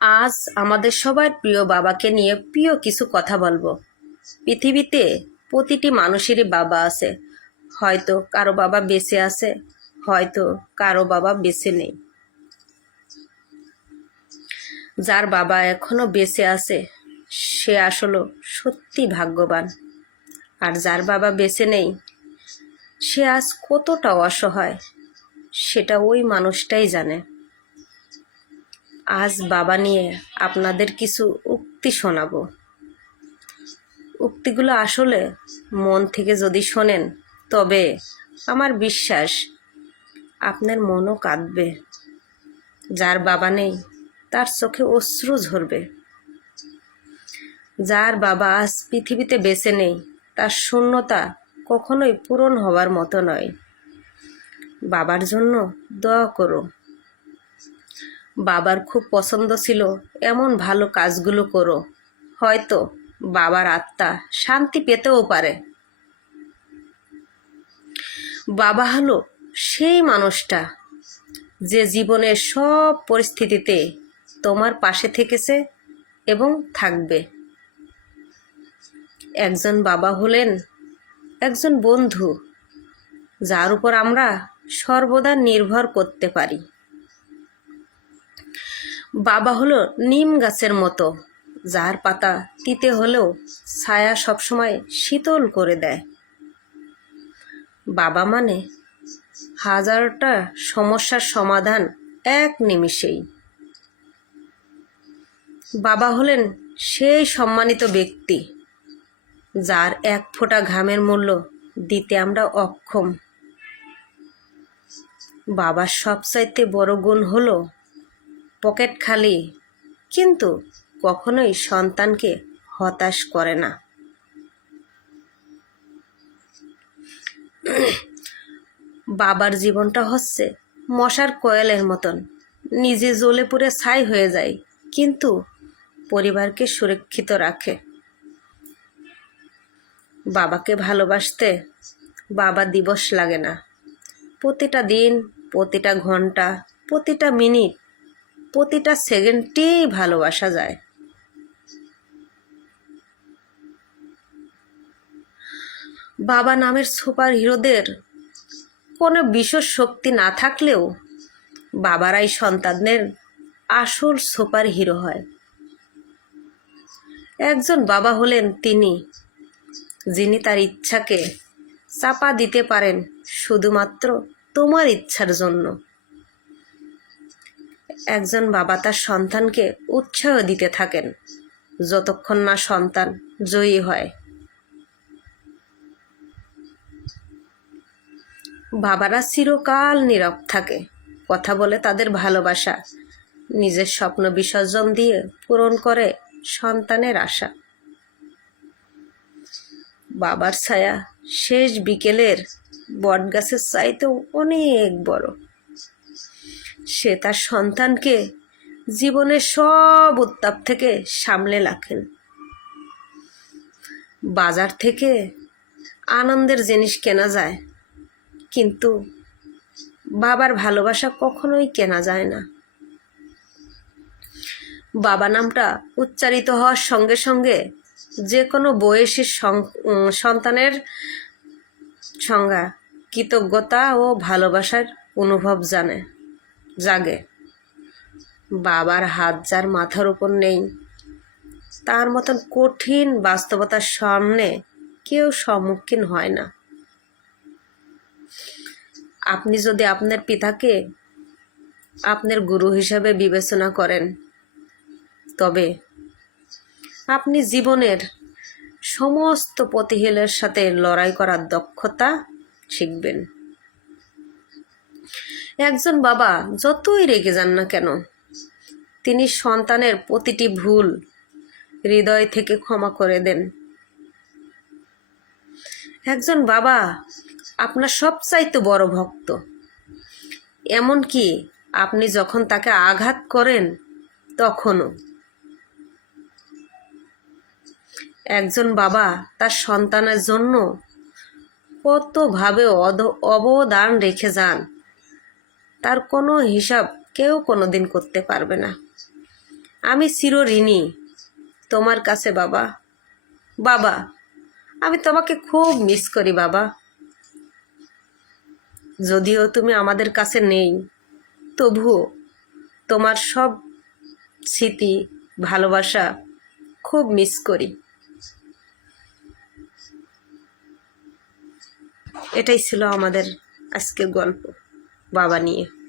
আজ আমাদের সবার প্রিয় বাবাকে নিয়ে প্রিয় কিছু কথা বলবো। পৃথিবীতে প্রতিটি মানুষেরই বাবা আছে। হয়তো কারো বাবা বেঁচে আছে, হয়তো কারো বাবা বেঁচে নেই। যার বাবা এখনো বেঁচে আছে সে আসলে সত্যি ভাগ্যবান। আর যার বাবা বেঁচে নেই সে আজ কতটা অসহায় সেটা ওই মানুষটাই জানে। আজ বাবা নিয়ে আপনাদের কিছু উক্তি শোনাবো। উক্তিগুলো আসলে মন থেকে যদি শোনেন তবে আমার বিশ্বাস আপনার মনও কাঁদবে। যার বাবা নেই তার চোখে অশ্রু ঝরবে। যার বাবা আজ পৃথিবীতে বেঁচে নেই তার শূন্যতা কখনোই পূরণ হওয়ার মতো নয়। বাবার জন্য দোয়া করো। বাবার খুব পছন্দ ছিল এমন ভালো কাজগুলো করো, হয়তো বাবার আত্মা শান্তি পেতেও পারে। বাবা হলো সেই মানুষটা যে জীবনের সব পরিস্থিতিতে তোমার পাশে থেকেছে এবং থাকবে। একজন বাবা হলেন একজন বন্ধু যার উপর আমরা সর্বদা নির্ভর করতে পারি। বাবা হলো নিম গাছের মতো যার পাতা তিতে হলেও ছায়া সবসময় শীতল করে দেয়। বাবা মানে হাজারটা সমস্যার সমাধান এক নিমিষেই। বাবা হলেন সেই সম্মানিত ব্যক্তি যার এক ফোঁটা ঘামের মূল্য দিতে আমরা অক্ষম। বাবার সবচাইতে বড় গুণ হলো পকেট খালি, কিন্তু কখনোই সন্তানকে হতাশ করে না। বাবার জীবনটা হচ্ছে মশার কয়েলের মতন, নিজে জ্বলে পুড়ে ছাই হয়ে যায় কিন্তু পরিবারকে সুরক্ষিত রাখে। বাবাকে ভালোবাসতে বাবা দিবস লাগে না। প্রতিটা দিন, প্রতিটা ঘন্টা, প্রতিটা মিনিট, প্রতিটা সেকেন্ডেই ভালোবাসা যায়। বাবা নামের সুপার হিরোদের কোনো বিশেষ শক্তি না থাকলেও বাবারাই সন্তানদের আসল সুপার হিরো হয়। একজন বাবা হলেন তিনি যিনি তার ইচ্ছাকে চাপা দিতে পারেন শুধুমাত্র তোমার ইচ্ছার জন্য। একজন বাবা তার সন্তানকে উৎসাহ দিতে থাকেন যতক্ষণ না সন্তান জয়ী হয়। বাবারা চিরকাল নীরব থাকে, কথা বলে তাদের ভালোবাসা, নিজের স্বপ্ন বিসর্জন দিয়ে পূরণ করে সন্তানের আশা। বাবার ছায়া শেষ বিকেলের বটগাছের চাইতেও অনেক বড়। সে তার সন্তানকে জীবনের সব উত্তাপ থেকে সামলে রাখেন। বাজার থেকে আনন্দের জিনিস কেনা যায়, কিন্তু বাবার ভালোবাসা কখনোই কেনা যায় না। বাবা নামটা উচ্চারিত হওয়ার সঙ্গে সঙ্গে যে কোনো বয়সী সন্তানের সংজ্ঞা কৃতজ্ঞতা ও ভালোবাসার অনুভব জাগে। বাবার হাত যার মাথার উপর নেই তার মতন কঠিন বাস্তবতার সামনে কেউ সম্মুখীন হয় না। আপনি যদি আপনার পিতাকে আপনার গুরু হিসাবে বিবেচনা করেন তবে আপনি জীবনের সমস্ত প্রতিকূলের সাথে লড়াই করার দক্ষতা শিখবেন। একজন বাবা যতই রেগে যান না কেন তিনি সন্তানের প্রতিটি ভুল হৃদয় থেকে ক্ষমা করে দেন। একজন বাবা আপনার সবচাইতে বড় ভক্ত, এমনকি আপনি যখন তাকে আঘাত করেন তখনও। একজন বাবা তার সন্তানের জন্য কতভাবে অবদান রেখে যান তার কোনো হিসাব কেউ কোনোদিন করতে পারবে না। আমি চিরঋণী তোমার কাছে বাবা। বাবা, আমি তোমাকে খুব মিস করি বাবা। যদিও তুমি আমাদের কাছে নেই, তবুও তোমার সব স্মৃতি, ভালোবাসা খুব মিস করি। এটাই ছিল আমাদের আজকের গল্প বাবা নিয়ে।